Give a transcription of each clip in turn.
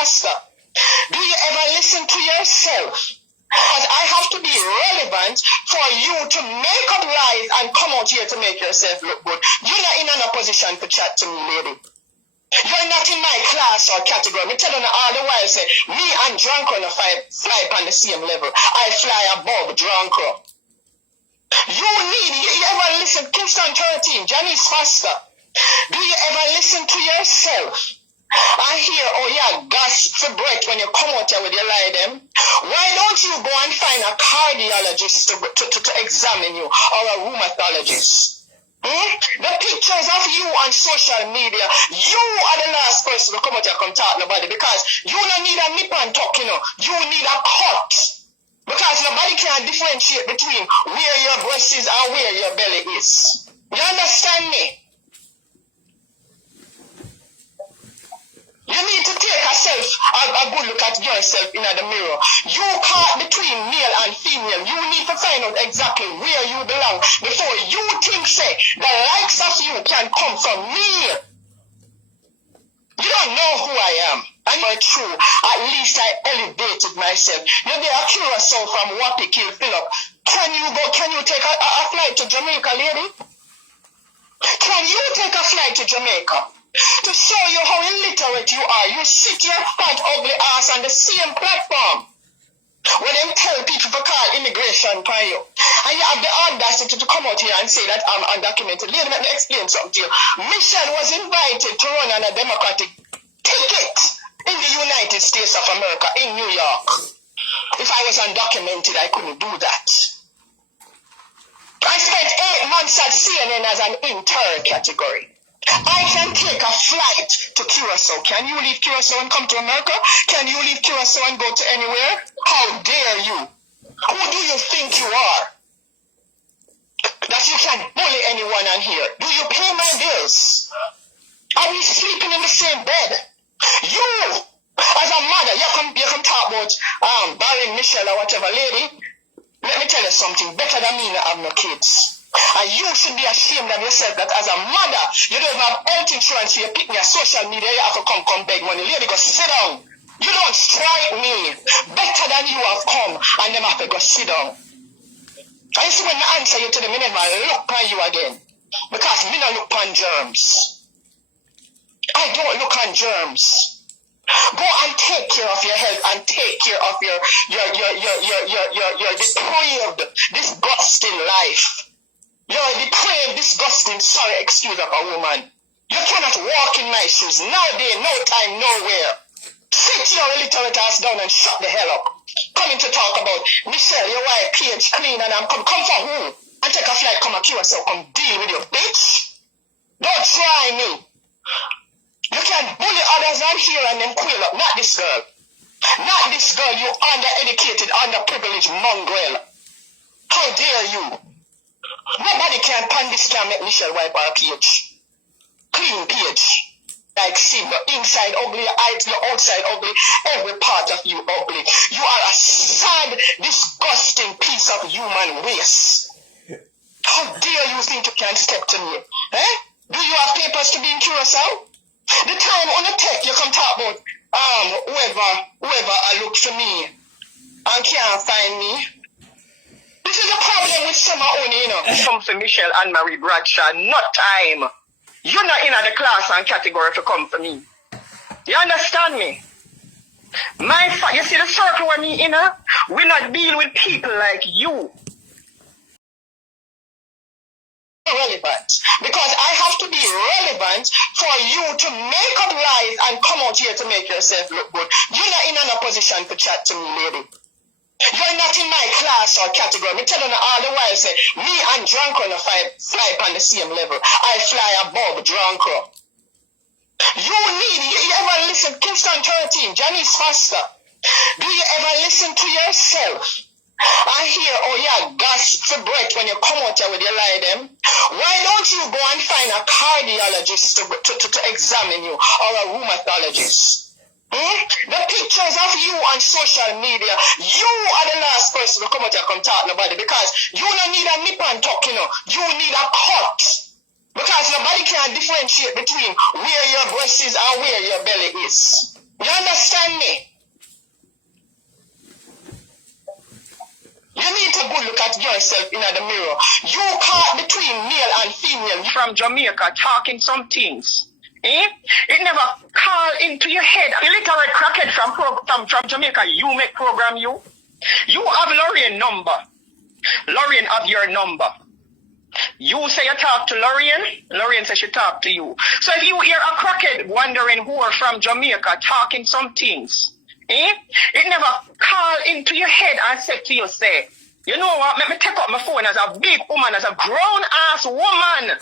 faster. Do you ever listen to yourself? Because I have to be relevant for you to make up lies and come out here to make yourself look good. You're not in a position to chat to me, lady. You're not in my class or category. Me tell you all the while, say, me and Drunko no fly on the same level. I fly above Drunko. You ever listen, Kingston 13, Johnny's faster. Do you ever listen to yourself? I hear, oh yeah, gasp for breath when you come out here with your lie them. Why don't you go and find a cardiologist to examine you, or a rheumatologist? The pictures of you on social media, you are the last person to come out here and talk nobody, because you don't need a nip and tuck, you know. You need a cut. Because nobody can differentiate between where your breast is and where your belly is. You understand me? You need to take a good look at yourself in the mirror. You caught between male and female. You need to find out exactly where you belong before you think, say, the likes of you can come from me. You don't know who I am. And you're true. At least I elevated myself. You're the Curacao from Wapi Kill Philip. Can you take a flight to Jamaica, lady? Can you take a flight to Jamaica? To show you how illiterate you are, you sit your fat, ugly ass on the same platform when them tell people to call immigration for you. And you have the audacity to come out here and say that I'm undocumented. Lady, let me explain something to you. Michelle was invited to run on a Democratic ticket in the United States of America, in New York. If I was undocumented, I couldn't do that. I spent 8 months at CNN as an intern category. I can take a flight to Curacao. Can you leave Curacao and come to America? Can you leave Curacao and go to anywhere? How dare you? Who do you think you are? That you can bully anyone on here? Do you pay my bills? Are we sleeping in the same bed? You, as a mother, you come talk about Barry, Michelle, or whatever, lady. Let me tell you something. Better than me, I have no kids. And you should be ashamed of yourself that as a mother, you don't have health insurance, so you pick me a social media, you have to come beg money. Lady, go sit down. You don't strike me. Better than you have come, and them have to go sit down. And you see when I answer you to them, I never look on you again. Because me don't look on germs. I don't look on germs. Go and take care of your health and take care of your depraved, disgusting life. You're a depraved, disgusting, sorry excuse of a woman. You cannot walk in my shoes. No day, no time, nowhere. Sit your illiterate ass down and shut the hell up. Coming to talk about Michelle, your wife, pH clean, and I'm come for who? And take a flight, come a Curacao, come deal with you, bitch. Don't try me. You can bully others on here and then quail up. Not this girl. Not this girl, you undereducated, underprivileged mongrel. How dare you? Nobody can pan this can make Michelle wipe her pH. Clean pH. Like see the inside ugly, the outside ugly, every part of you ugly. You are a sad, disgusting piece of human waste. How dare you think you can step to me? Eh? Do you have papers to be in Curacao? The time on the tech you come talk about whoever I look for me and can't find me. This is a problem with some own, you know. Come for Michelle and Marie Bradshaw, not time. You're not in the class and category to come for me. You understand me? You see the circle where me in, we not deal with people like you. Relevant. Because I have to be relevant for you to make up lies and come out here to make yourself look good. You're not in a position to chat to me, lady. You're not in my class or category. Me tell you all the while, say, me and Drunko no fly on the same level. I fly above Drunko. You ever listen, Kingston 13, Johnny's faster. Do you ever listen to yourself? I hear, oh yeah, gasp for breath when you come out here with your lie them. Why don't you go and find a cardiologist to examine you, or a rheumatologist? The pictures of you on social media, you are the last person to come out here and talk nobody, because you don't need a nip and tuck, you know. You need a cut. Because nobody can differentiate between where your breast is and where your belly is. You understand me? You need to go look at yourself in the mirror. You caught between male and female from Jamaica talking some things. It never call into your head. Illiterate crackhead from Jamaica, you make program you. You have Lorraine number. Lorraine have your number. You say you talk to Lorraine, Lorraine says she talk to you. So if you hear a crackhead wandering who are from Jamaica talking some things, it never call into your head and say to you, say, you know what, let me take up my phone as a big woman, as a grown-ass woman,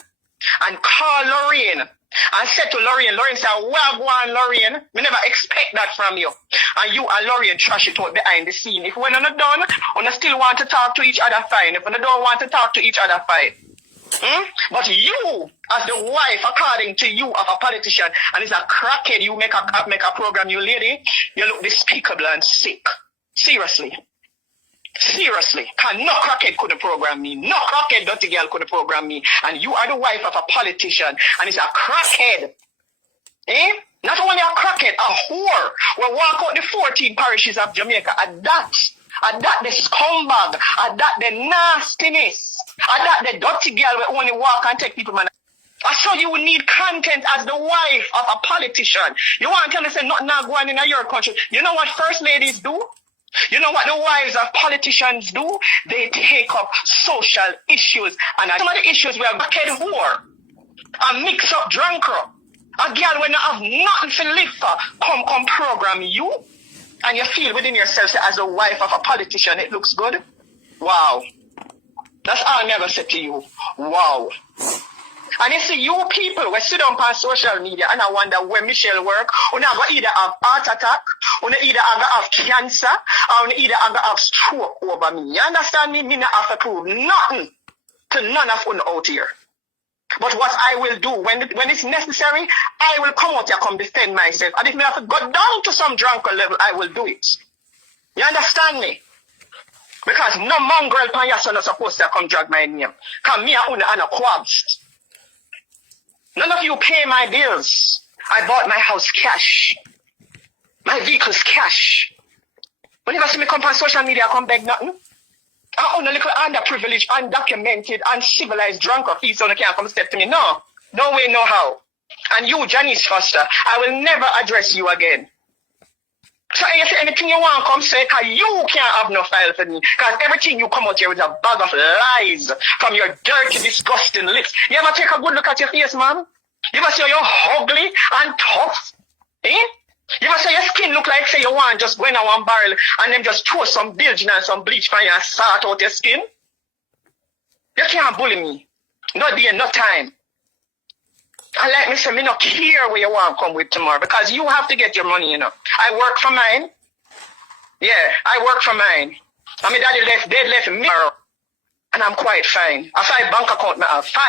and call Lorraine. And said to Lorraine, Lorraine said, wagwan, Lorraine, we never expect that from you. And you and Lorraine trash it out behind the scene. If we're not done, we still want to talk to each other, fine. If we don't want to talk to each other, fine. But you, as the wife, according to you, of a politician, and it's a crackhead, you make a program, you lady, you look despicable and sick. Seriously. Seriously. Cause no crackhead could have programmed me. No crackhead dirty girl could have programmed me. And you are the wife of a politician, and it's a crackhead. Not only a crackhead, a whore. Will walk out the 14 parishes of Jamaica. At that the scumbag. At that the nastiness. At that the dirty girl will only walk and take people, man. So you will need content as the wife of a politician. You want to tell me say nothing not going in your country. You know what first ladies do? You know what the wives of politicians do? They take up social issues. And some of the issues we have bucket whore. A mix up drunker. A girl when you have nothing to live for. Come program you. And you feel within yourself as a wife of a politician it looks good. Wow. That's all I never said to you. Wow. And you see, you people, we sit down on social media and I wonder where Michelle work. You know, either have heart attack, you either have cancer, or you either have stroke over me. You understand me? Me not have to prove nothing to none of you out here. But what I will do, when it's necessary, I will come out here, come defend myself. And if I have to go down to some drunken level, I will do it. You understand me? Because no mongrel pan your son is supposed to come drag my name. Because me and a quabs. None of you pay my bills. I bought my house cash. My vehicles cash. Whenever see me come on social media, I come beg nothing. I own a little underprivileged, undocumented, uncivilized drunk of fees, so you can't come step to me. No. No way, no how. And you, Janice Foster, I will never address you again. So you say anything you want, come say, because you can't have no file for me. Because everything you come out here with a bag of lies from your dirty, disgusting lips. You ever take a good look at your face, man? You ever say you're ugly and tough? You ever say your skin look like, say, you want just go in a one barrel and then just throw some bilging and some bleach for you and sort out your skin? You can't bully me. No day, no time. And like me say, me not care where you want to come with tomorrow because you have to get your money, you know. I work for mine. Yeah, I work for mine. And my daddy left me tomorrow. And I'm quite fine. A 5 bank account, I have 5.